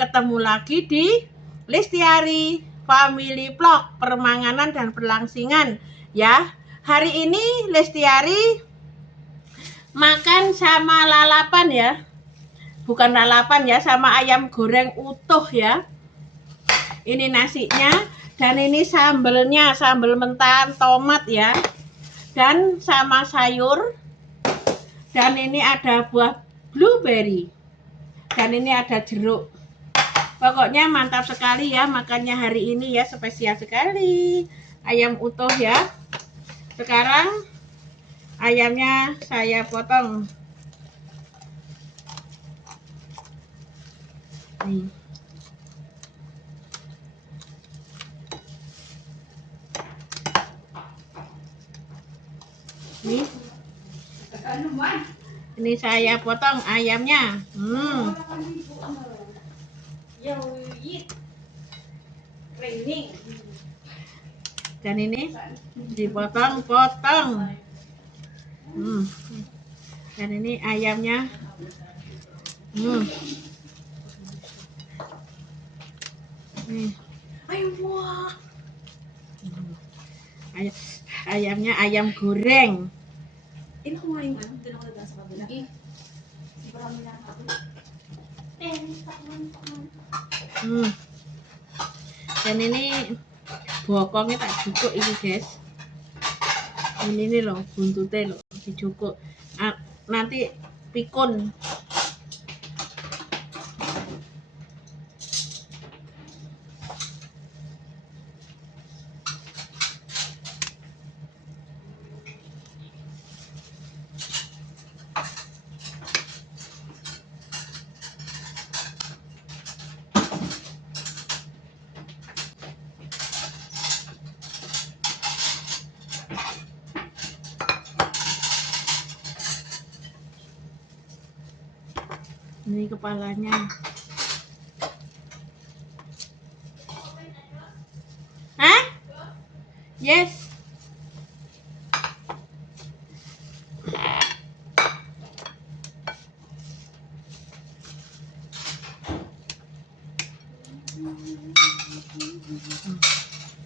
ketemu lagi di Lestiari Family Vlog Permanganan dan Perlangsingan ya. Hari ini Lestiari makan sama lalapan ya. Bukan lalapan ya, sama ayam goreng utuh ya. Ini nasinya dan ini sambelnya, sambel mentan tomat ya. Dan sama sayur. Dan ini ada buah blueberry. Dan ini ada jeruk. Pokoknya mantap sekali ya makannya hari ini ya, spesial sekali. Ayam utuh ya. Sekarang ayamnya saya potong. Nih. Nih. Ini saya potong ayamnya. Dan ini dipotong-potong. Dan ini ayamnya. Nih. Ayamnya ayam goreng. Ini kumain kan? Doon ako nagdaan sa kabila. Dan ini bokongnya tak cukup ini guys. Ini loh buntutnya loh dicukup. Nanti pikun. Ini kepalanya. Hah? Yes.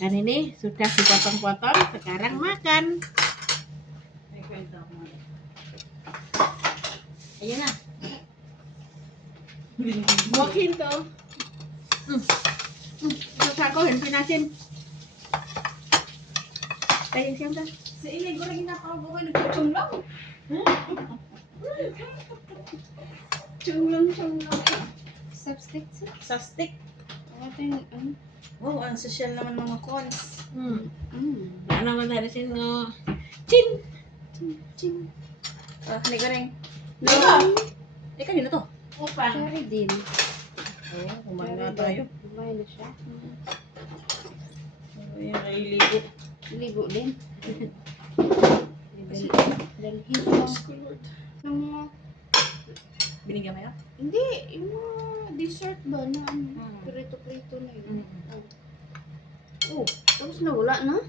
Dan ini sudah dipotong-potong, sekarang makan. Ayo na. Buakin to. Sa ko hin pinasin. Tayo siyang ta. Sa ini, ko rin ginakaw ko nagkutsumlaw. Chumlang. Substick? Substick. Wow, ang social naman mga cons. Ano man dari sini no. Chin. Hindi ko rin. Ika nila to. Upa. Cherry din. Oo, kumain na tayo. Kumain na siya. Ayan, nailigo. Ligo din. Dalhin mo. Binigyan mo yan? Hindi, yung mga dessert ba na prito-prito na yun. Oh, tapos nawala na?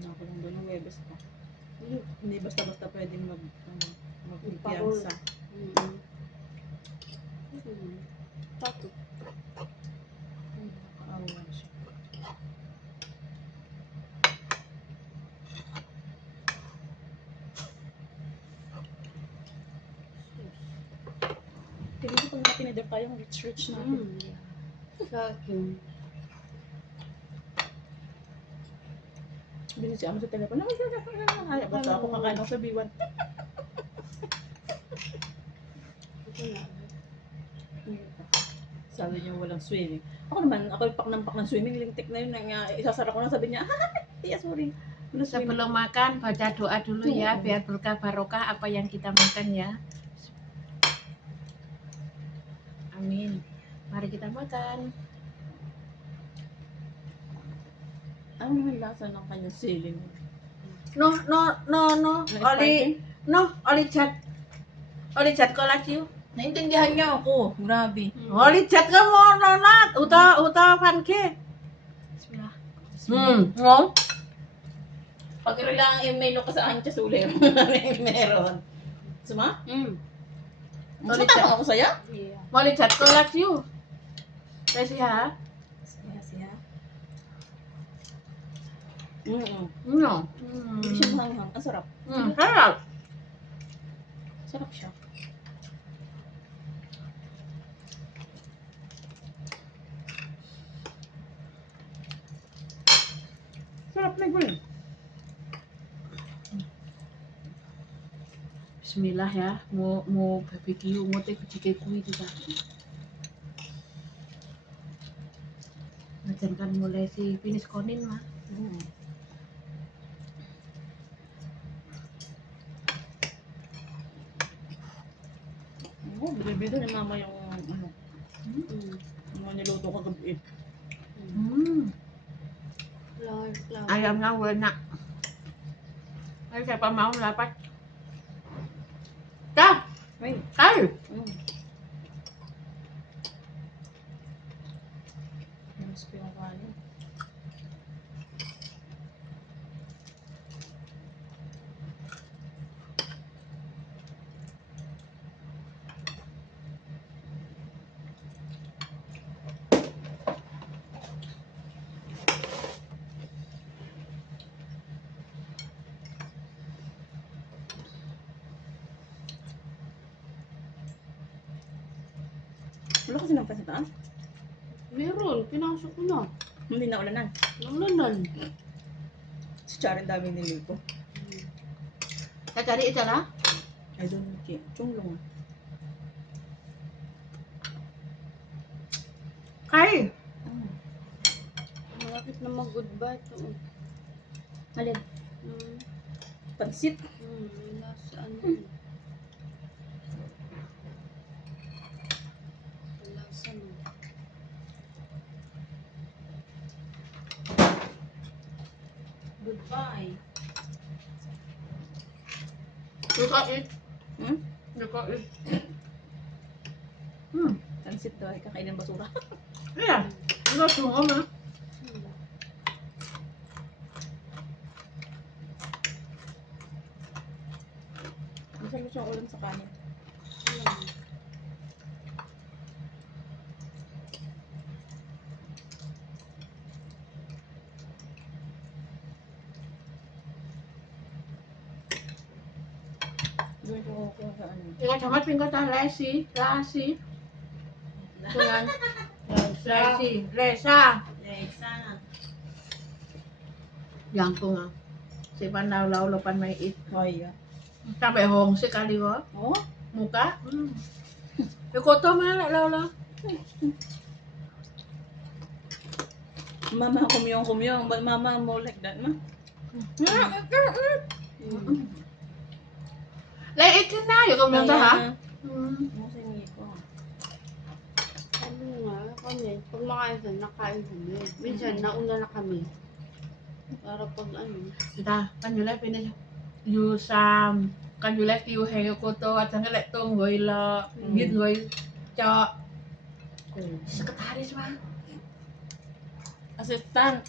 Ako lang doon ng webes pa. Hindi basta-basta pwedeng magpipiyansa. Tato. Nakaawa siya. Tingnan ko pag natinidor tayo ng research natin. Sa akin. Binisiyan mo sa telepono. Ay, basta ako kakain ako sa B1. Sabi niya walang swimming. Ako naman, ako yung pak ng swimming, lintik na yun. Isasara ko na, sabi niya, iya sorry. Sebelum makan baca doa dulu ya, biar berkah barokah apa yang kita makan ya. Amin. Mari kita makan. Ano yung lasa ng kanyang siling? No. Oli jat ko lagi. Naintindihan niya ako. Grabe. Oli jat ka mo nonat. Uta panke. Bismillah. No. Pag lang yung menu ka sa ancha suli, meron. Suma? Mas matapang ako sa'yo? Yeah. Mau lihat kolak you. Kasi ha? Siya. No. Hindi siya mahanghang. Ang sarap. Sarap. Sarap siya. Sarap na gulay. Bismillah ya. Mau barbecue, mau teh kucing kui juga. Macam kan mulai si finish konin mah. Oo, bili-bili ni mama yung ano, Mm. mga niluto ko gabi. Flour. Ayamnya enak. Ayo siapa mau dapat? Dah, Ay. kal. Mas ko yung kanin. Wala kasi ng pasitaan. Meron, pinasok ko na. Hindi na ulanan. Nanglanan. Si Charin dami niluto. Kita cari itu lah. I don't know. Chunglong. Kal. Malapit na mag-goodbye to. Alin? Mm. Pansit. Nasa ano. Lasa no. Goodbye. You got it. Hmm? You got it. Pansit daw ay kakain ng basura. Iya. You got semua mah. Masarap siyang ulam sa kanin. Doon ko kung sa ano. Tinggal camat pingkat lesi. Dengan Lesa. Sana. Yang tunga. Si pandau lau lopan mai it. Oh iya. Sampai hong sekali kok. Oh? Muka. Ya kotor mah lau. Mama kumyong. But mama more like that, ma? Lai itin na ya kau bilang ha. Ano sa inyo ko? Ano nga, kami, pag makain nakain kami. Minsan, nauna na kami. Para pag ano. Kita kan julai finish. You sam kan julai tiu heng kotor at sang lek tong goi la git goi cho sekretaris mah. Assistant.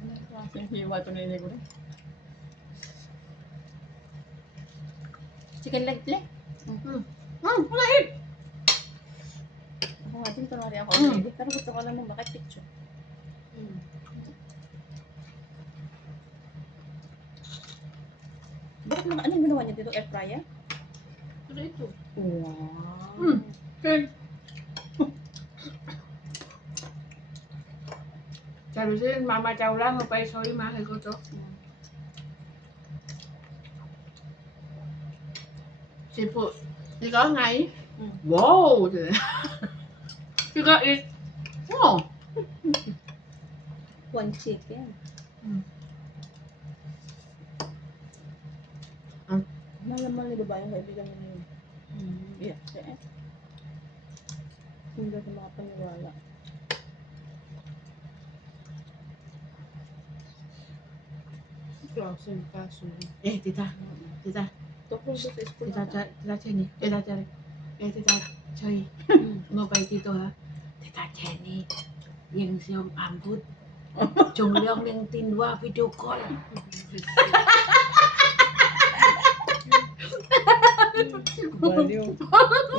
Ano klaseng hiwa ito na ko rin? Chicken leg leg? Lain. Ako nga din, tunwari ako already. Pero gusto ko lang bakit picture. Bakit mga anong ginawa niya dito? Air fryer? Pero ito. Wow. Okay. Terusin mama cháu lang ngopay sorry ma hay kotor. Siput. Đi có ngày. Wow. Chứ có ít. Wow. One chicken. Malaman ni ba yung kaibigan mo yun? Yeah, eh. Hindi ka makapaniwala. Klaseng kaso. Tita. Tungkol doon sa school Tita na. Jenny. Tita Jenny. Tita Choi. Ngopay dito ha. Tita Jenny. Yang siom ambut. Chung Leong Ling Tin qua video call. Baliw.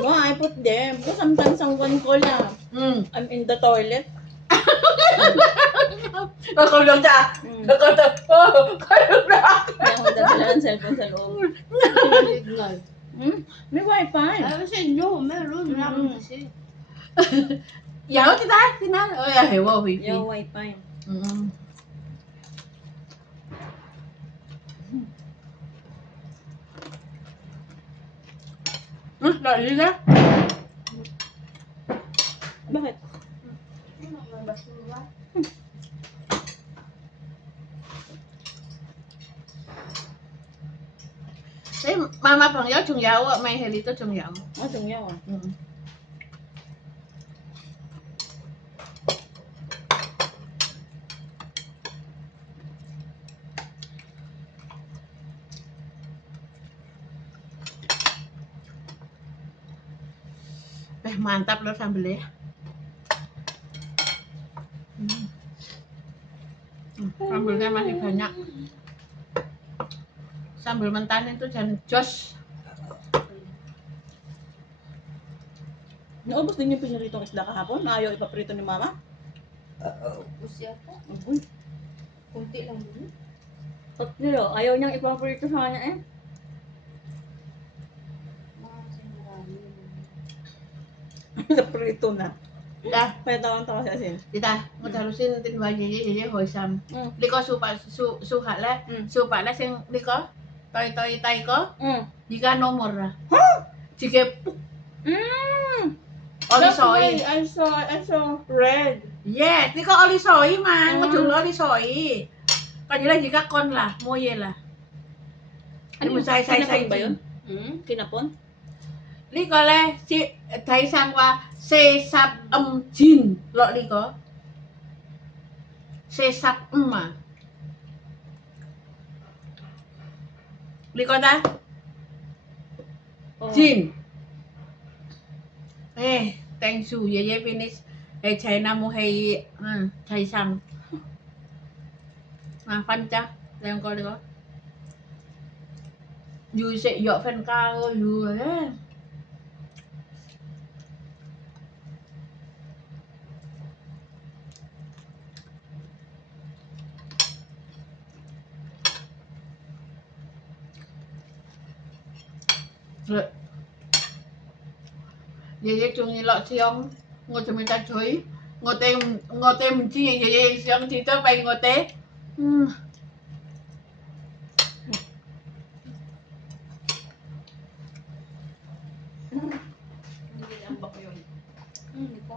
No, I put them. Because sometimes ang one call na, I'm in the toilet. Nakulong na. Mm. Nakulong na. Kaya ako dadala ng cellphone sa loob. Signal. May wifi. Ay, sa inyo, meron. Wala akong kasi. Yaw, tita. Tinal. Oh, ya, hewa, wifi. Yung wifi. Lali na. Bakit? Thế mà朋友仲有啊，咪係你都仲有。 Ah, tungyaw ah. Mantap loh sambelnya. Sambelnya masih banyak. Sambal mentahnya itu jangan jos. Naubos din yung piniritong isda kahapon na ayaw ipaprito ni mama. Pusi ako. Uy, Kunti lang dun. pag nilo, ayaw niyang ipaprito sa kanya eh. Kasi marami. Naprito na. Dah, Kaya tawang-tawa si Asin. tita, mo tarusin tin ba jadi hoy sam. Liko suka lah, suka lah sing liko. Toy tay ko. Jika nomor lah. Jika oli soy. I saw red. Yes, liko oli soy man, ngejung oli soy. Kanila jika kon lah, moye lah. Ano mo say Kinapon ba yun? Kinapon? Liko le si thai sang wa se sap jin lo liko. Se sap ma. Liko ta? Oh. Jin. Thank you. Ye finish. China mo hay thai sang. Phân cha. Đang coi được không? Vui sẽ dọ phân ca ơi, vui đấy. Rồi. Vậy chung như lọ xiong, ngồi cho mình ta chuối, ngồi tem mình chi vậy xiong thì tới bay ngồi té. Hindi ambak ko yun. Ito.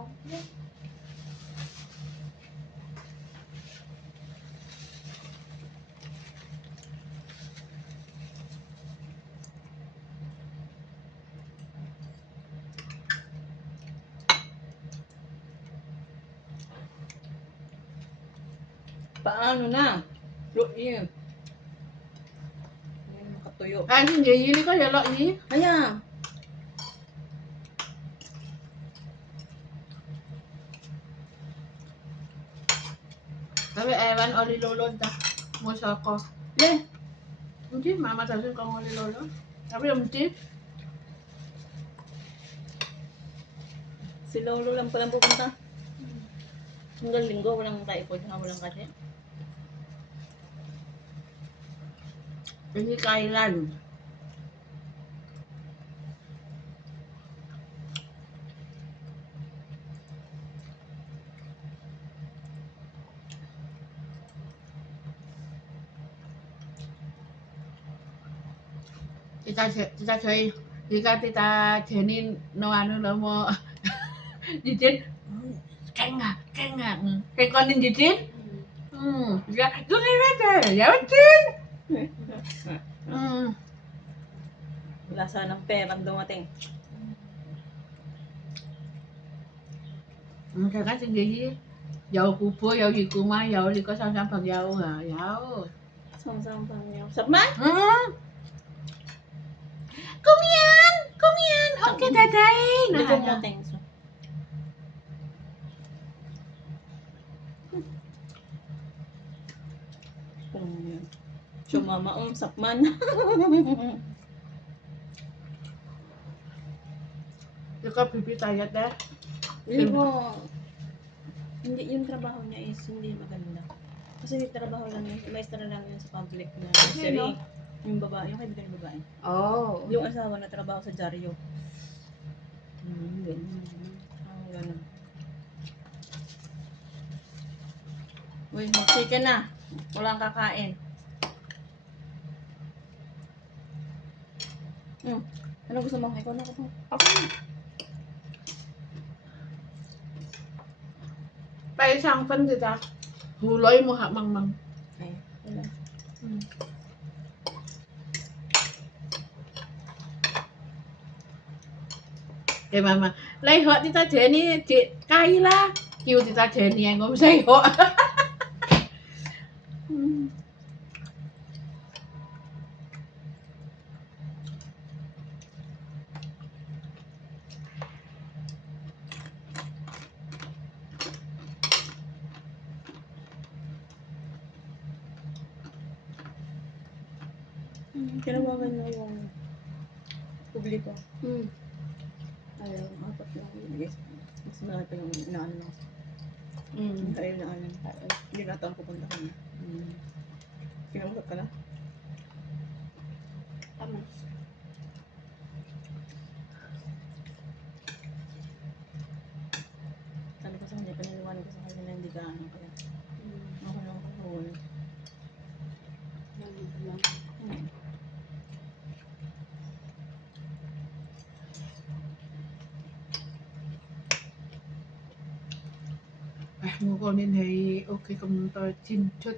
Paano na? Yun. Hindi na makatuyo. Anh gì đi có giờ lọ gì? Kaya, Tapi ewan oli lolo ta. Mau soko. le, Hindi mama tasin kong oli lolo. Tapi hindi. si Lolo lang palang pupunta. Hanggang linggo, walang typhoid, walang kasi. Hindi kailan. Tita chơi. Tita Jenny no ano là mo. Jijin. Canh à. Cái con din jijin. Ya, doon ay rete. Ya, jijin. Lasa ng perang dumating. Thật ra xin gì dầu củ phua dầu gì củ mai dầu thì có sao sao phần dầu hả dầu Sang-sang pang niyo. Sarap man? Kumian okay tatay Hindi ko mo thanks. Sumama, sapman. Ikaw pipitayat eh. Hindi yung trabaho niya is hindi maganda. Kasi yung trabaho lang yun, maestra lang yun sa public na nursery. Yung babae, yung kaibigan ng babae. Oh. Yung asawa na trabaho sa dyaryo. Ganun. Ganun. Uy, mag-chicken na. Walang kakain. Ano gusto mo? Ikaw na ako. Okay. Pa isang pan kita. Huloy mo ha, mang. Ay, wala. Kay mama, lấy họ thì ta chế ni chị cay la, kêu thì ta chế ni anh không say họ. Tinawagan mo yung publiko. Ayaw. Apat lang. Yes. Mas malaki pa yung inaano lang. Ayaw na alam. Hindi na ito ang pupunta kanya. Kinausap ka na? Tama. Sabi ko sa kanya, paniliwanag ko sa kanya na hindi ka ano kaya. Ako na ako huli. Mua con nên thấy ok công tôi xin chút.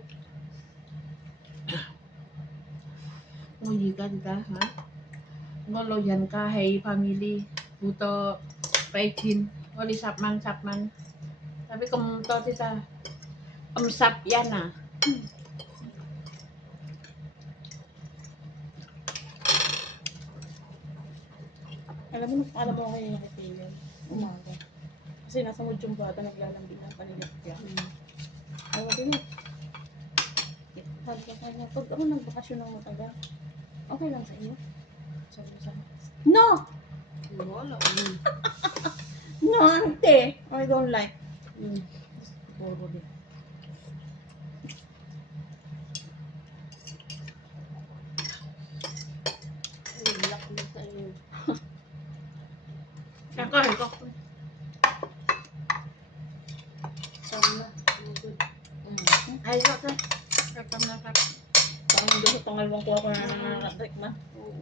Mua gì cả thì ta hả? Ngon lo dần ca hay family buto pay tin. Oli sap mang. Tapi công tôi thì ta sap yan à. Alam mo kayo yung napili. Umaga. Kasi nasa mood yung bata, naglalambing ng panilit niya. Ay, wag yun. Sabi ko kanya, pag ako nagbakasyon ng matagal, okay lang sa iyo? Sabi ko sa akin, no! Wala. No, ante! I don't like. Puro din. Ilak na sa iyo. Iko. Sama. Good. Ay, iko ta. Kapam na kap. Parang doon sa pangalawang ko ako na nananatik na. Oo.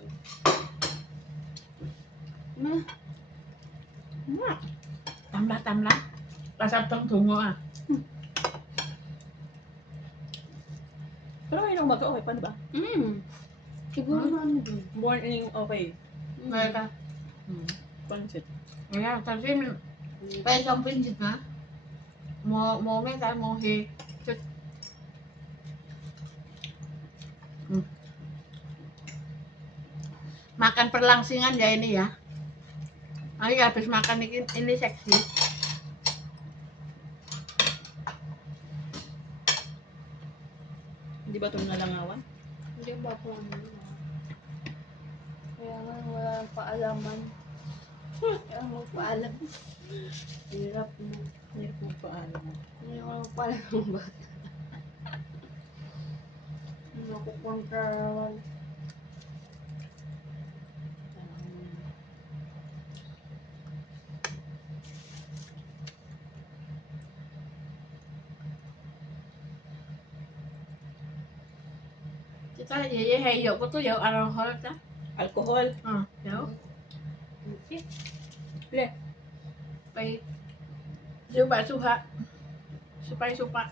Tamla. Pasap tong tungo ah. Pero ngayon umaga, okay pa, diba? Siguro ano din. Morning, okay. Mereka. Pansit. Ya, tapi pa isang pinsit na. Mo meta mo he. Makan perlangsingan ya ini ya. Ayo habis makan ini seksi. Hindi ba ito nalangawan? Hindi ba po ano? Kaya nga wala nang paalaman. Kaya mo paalam. Hirap mo. Hindi po paalam. Hindi ko lang paalam ng bata. Nakukontrol. Kita ye hay dụ có dụ alcohol ta. Alcohol. Dụ. Le. Pai. Supa. Supa.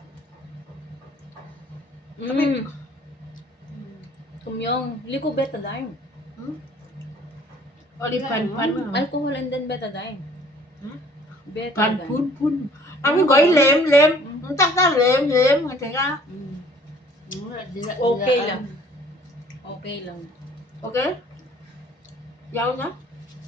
Tumyong. Liko betadine. Oli pan. Alcohol and then betadine. Pan Betadine. pun. Ami gọi lem. Tak ta lem ngerti ka? Okay lang. Okay lang. Okay? Yaw na?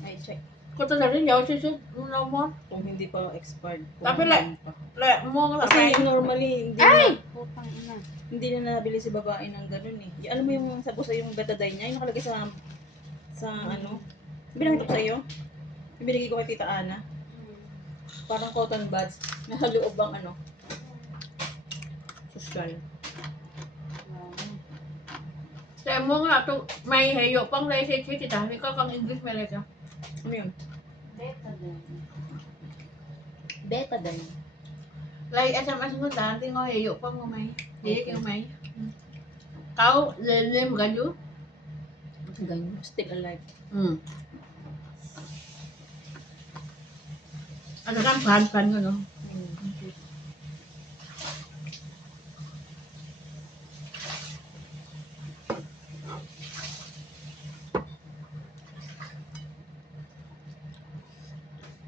Ay, check. Kung tadi jauh sih nomor. Kung hindi pa expired. Kung Tapi, Le, ano pa. Le, mo Kasi normally, Ay! Putang ina. hindi na nabili si babae ng ganun eh. Alam mo yung sa busa yung betadine niya, yung nakalagay sa ano. Binanggit ko sa iyo. Ibinigay ko kay Tita Ana. Parang cotton buds. Nasa loob ang ano. Social. Saya mo nga to may heyo pang lai say kita. Ikaw kang English mereka. Ano yun? Betadine. Betadine. Lai SMS mo dati ngo heyo pang may. Di yung may. Kau lele magaju. Ganyan. Still alive. Ada kan bahan-bahan ngono.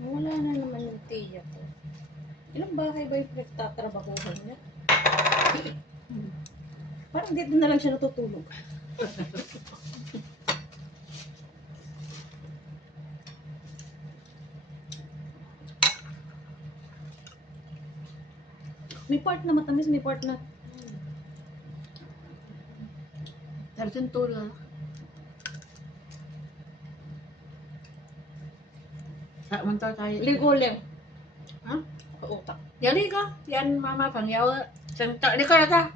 Wala na naman yung tiya ko. Ilang bahay ba yung pinagtatrabahuhan niya? Parang dito na lang siya natutulog. May part na matamis, may part na Tersentul. Tak mental kayak. ligolem. Hah? Utak. Jadi ka, yan mama bang yaw. Sentak di kaya ta.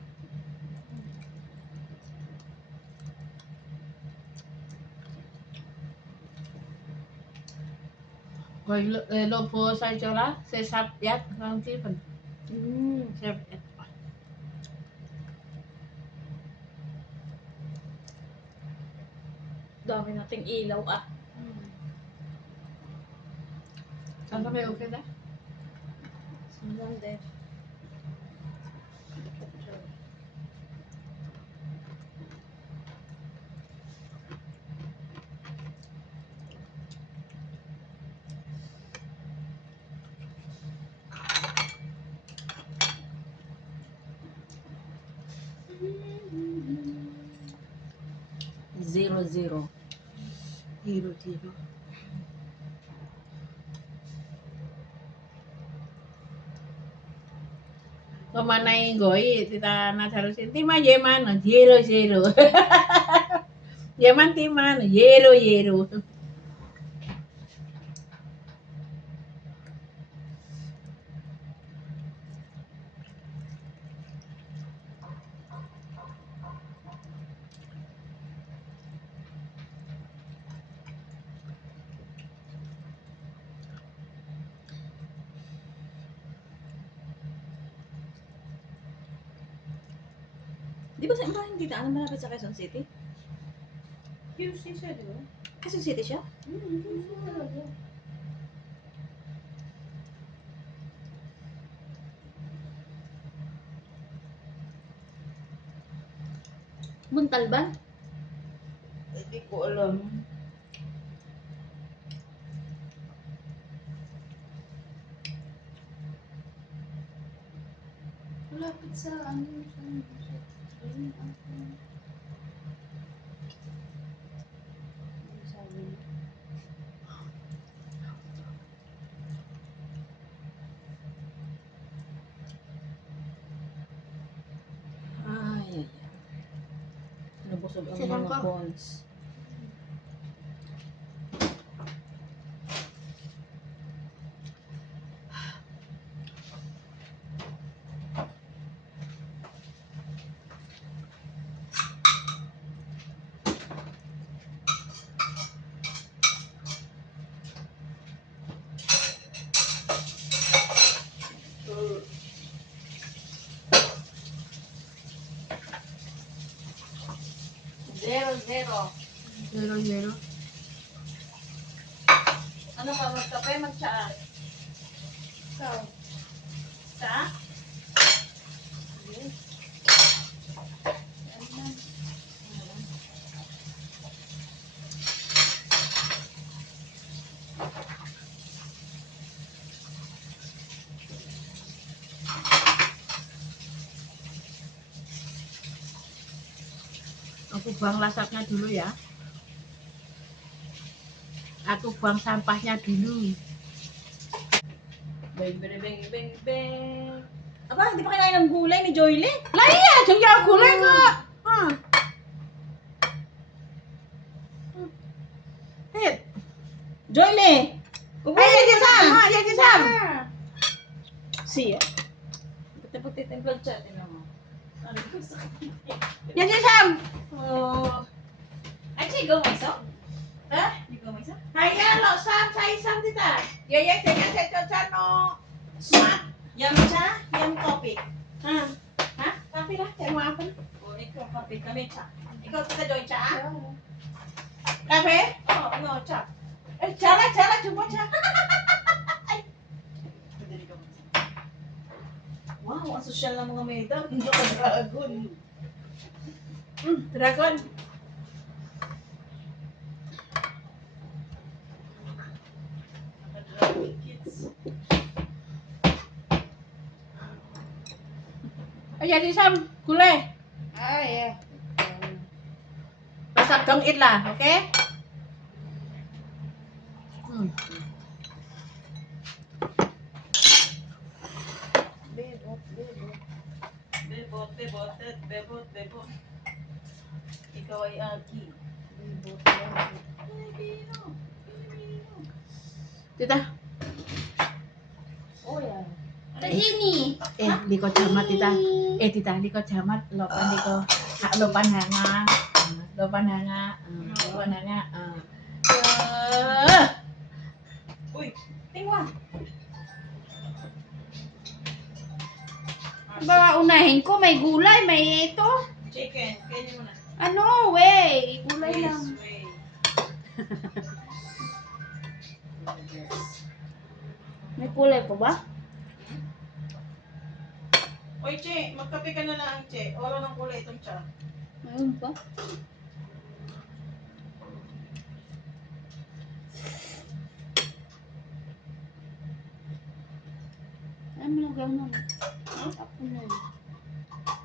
Rồi lô phô sai cho lá, xe sắp yết, ngang tí phần, xe yết. Dami nating ilaw ah. Saan ka may okay na? Sandang din. Zero. Hiro. Kamanay goy, tita nasalusin, tima yeman, 0. Yeman timan, 0. Di ba sa iba hindi taan malapit sa Quezon City? QC siya, di ba? Quezon City siya? QC talaga. Muntalban? Hindi ko alam. Malapit sa ano, sabi niya. Ay. Nabusog ang Silang mga ko. bones. Zero. 0. Ano ka, magkape, magtsaa? Ikaw. Tsaa? Aku buang lasaknya dulu ya. Aku buang sampahnya dulu. Beng, beng, beng, beng, beng. Aba, hindi pa kinain ng gulay ni Joyle? Lah iya, juga gulai kok. Hit. Joyle! Ayo Jisam, ayo Jisam. Siya. Puti-puti yung vlog chat. Tingnan mo. Ano ko sa Ya Jisam. Oh. Actually, go myself. Hah? You go myself? Ayo lo sam, saya sam tita. Ya jangan saya cocan no. Smart. Yum cha? Yum coffee. Hah? Tapi lah, saya mau apa? Oh, ikaw coffee. Kami cha. Ikaw kita join cha? Kafe? Oh, no, cha. Jalan, jumpa jalan. Wow, ang social ng mga madam. Dragon. Dragon. Dragon kids. Ayo Jisam, gulai. Ah, ya. Masak dong it lah, oke? Bebot, bebot. Bebot, bebotet, bebot, bebot. Ikaw ay aki. Bebot, bebot. Pilipino. Pilipino. Tita, Oh, ya. Ini. liko jamat tita. Tita, liko jamat lopan liko. Hak lopan hanga. Lopan hanga. Lopan hanga. Uy, tingwan. Ba, unahin ko, may gulay, may ito. Chicken. Kainin mo na. Ano, wey, gulay Yes, lang. way. May kulay pa ba? Oy, Che, magkape ka na lang, Che. Oro ng kulay itong cha. Mayroon pa. Ano mo lang gano'n? Ako na yun.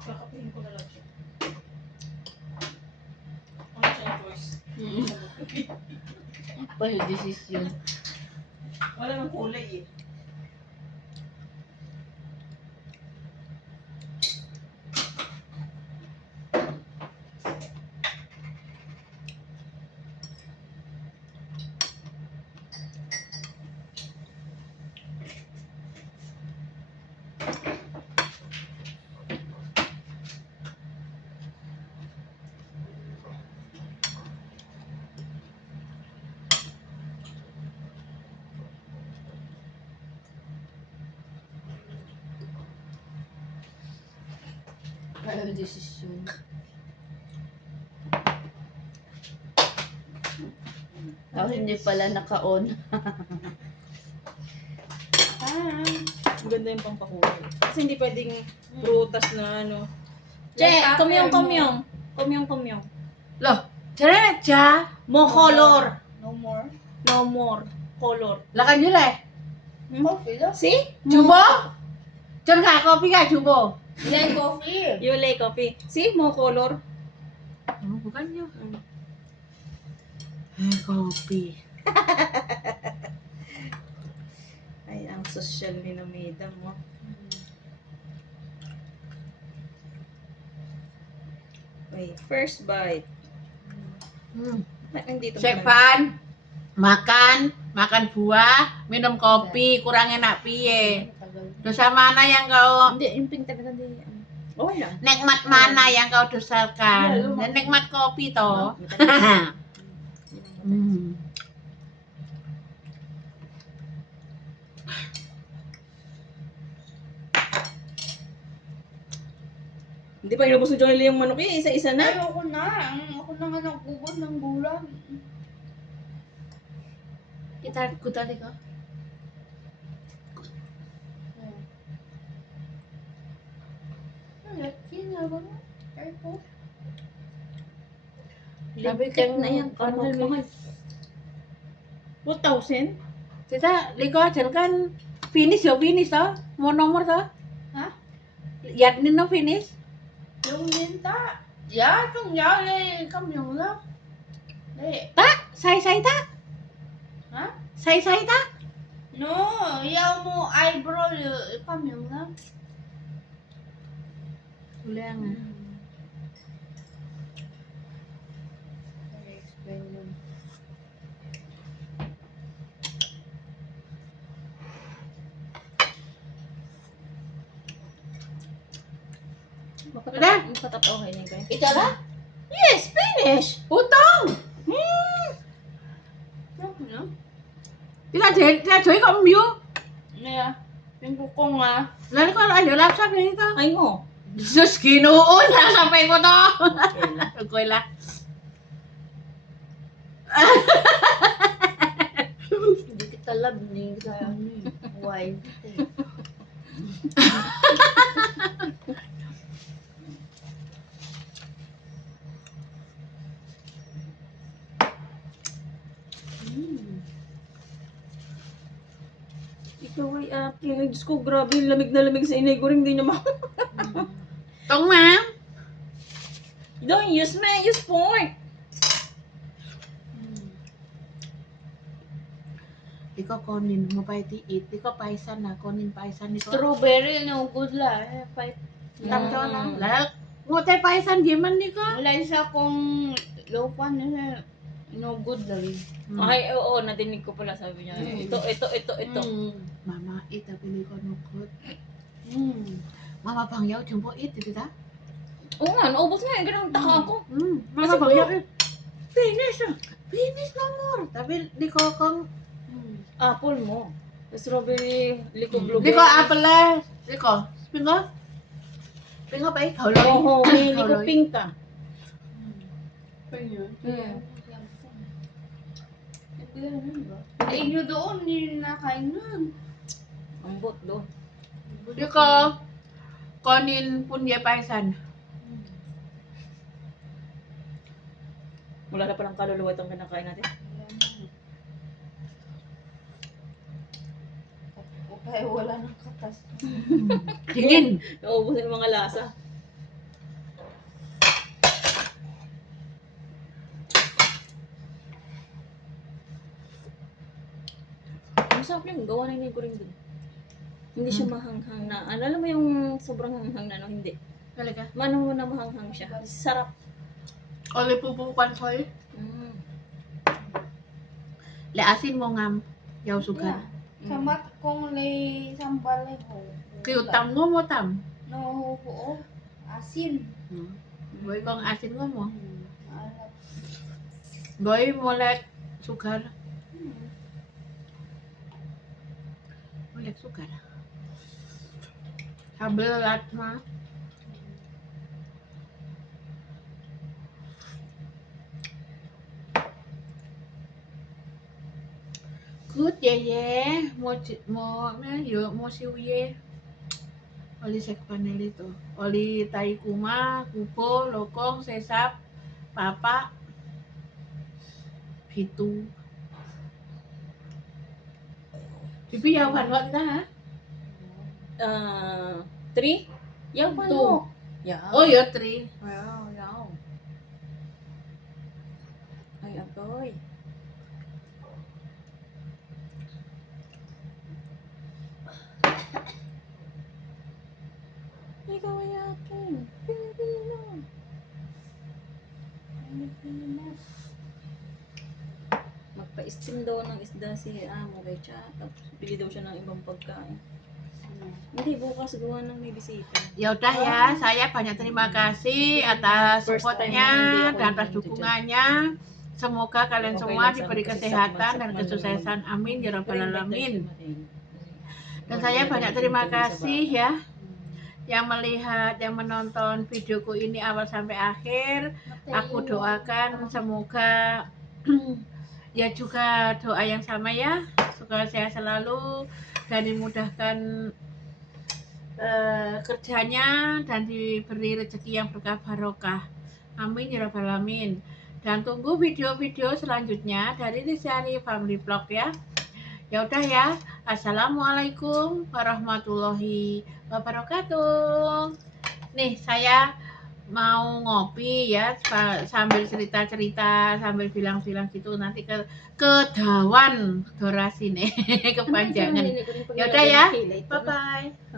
Kakapihin ko na lang, Che. Ano siya yung choice? Pa yung desisyon. Wala nang kulay eh. Pa yung desisyon. Tapos hindi pala naka-on. Maganda yung pampakulay. Kasi hindi pwedeng prutas na ano. Che, Like kumyong, apple mo. kumyong. Kumyong, kumyong. Loh, jalan aja. Mo color. No more? No more. Color. Lah kan jule. Coffee lang. See? Jumbo? Jangan kayak kopi kah jumbo? Yan, coffee. You like coffee. See? Mo color. Bukan yuk. Kopi. Ay, ang social ni na madam mo. Wait, first bite. Nandito Cek pan, makan buah, minum kopi, kurang enak piye. Dosa mana yang kau Hindi, yung pink talaga di. Oh, wala. nikmat mana yang kau dosakan? Dan nikmat kopi toh. Hindi pa inubos ni Johnny yung manok eh. Isa-isa na. Ayoko na. Ako na nga nagubot ng gulay. Kita tadi kok. Yakin nga ba? Ay po. Tapi Lipstick kan na yan. Mahal. 2,000? Kita liko aja kan finish ya finish toh. Mau nomor toh? Hah? Lihat nih no finish. Yung minta. Ya, itong yari. Kamyong lang. Eh, Tak, saya tak. Hah? Say ta? No, yaw mo eyebrow kamyo na. Ulang. I-explain yun. Udah. Makatatawahin niya kayo. Ito na? Yes, finish! Utong! No? Tila joy ko myo. Yeah. Yung kuko nga. Lalo ko ayo laptop na ito. Ay mo. Sus, ginuon na sampai ko to. Okay lah. Hindi kita love ni kaya ano eh. Why? Ikaw ay akin. Ay, Diyos ko, grabe yung lamig na lamig sa inay ko rin. Hindi naman. Tong ma'am. Don't use me, use pork. Iko konin mo pa iti eat. Iko paisan na konin paisan niko. Strawberry, no good la. Fight. Tam to na. Lalo mo tay paisan giman niko. Wala isa kung low pan na no good lagi. Ay, oo, nadinig ko pala sabi niya. Ito. Mama ita pili ko nukot. Mm. Mama pangyaw jumbo eat ito ta. Oo nga, naubos nga. Ganun, taka ako. Mama Kasi pangyaw po, eat. finish ah. Finish no more. Tapi di ko kong Apple mo. Strawberry, liko blueberry. di ko apple lah. Di ko. Pingo. Pingo pa ikaw lang. Oo, may liko pink ka. Ganyan. Hmm. Eh, yun doon, hindi nakain nun. Ambot doon. Di ko konin punya paisan. Wala na palang kaluluwa itong kinakain natin. Okay, wala nang katas. Kingin. Naubos yung mga lasa. Masarap yung gawa na yung rin dun. Hindi siya mahanghang na. Ano, alam mo yung sobrang hanghang na, no? Hindi. Talaga. Mano na mahanghang siya. Sarap. Oli pupukan soy. Mm. Leasin mo ngam. Yaw sugan. Samat kong lay sambal ay ho. Kiutam mo tam. No, ho. Asin. Boy kong asin mo. Alap. Boy molek sugar. Molek sugar. Habelat ma. Good ye. Mo siu ye. Oli sek panel itu. Oli tai kuma, kupo, lokong, sesap, papa, pitu. Pipi yawan wat ta ha? 3? Yaw pa Two. no? Yaw. Oh yo 3. Yaw. Ay, agoy. Ikaw ay akin. Pilipino. Magpa-steam daw ng isda si Amo kay Cha. Tapos pili daw siya ng ibang pagkain. Hindi, bukas gawa ng may bisita. Ya udah ya, saya banyak terima kasih atas First time supportnya hindi ako dan atas nandito dukungannya. Semoga kalian Okay semua lang sa diberi kasi kesehatan sa dan malam. kesuksesan. Amin ya rabbal alamin. Dan Dan saya banyak terima kasih ya yang melihat, yang menonton videoku ini awal sampai akhir. Aku doakan semoga ya juga doa yang sama ya. Semoga sehat selalu dan dimudahkan kerjanya dan diberi rezeki yang berkah barokah. Amin ya rabbal alamin. Dan tunggu video-video selanjutnya dari Lestiari Family Vlog ya. Ya udah ya. Assalamualaikum warahmatullahi wabarakatuh. Nih saya mau ngopi ya sambil cerita-cerita sambil bilang-bilang gitu nanti kedawan durasi nih kepanjangan. Ya udah ya. Bye bye.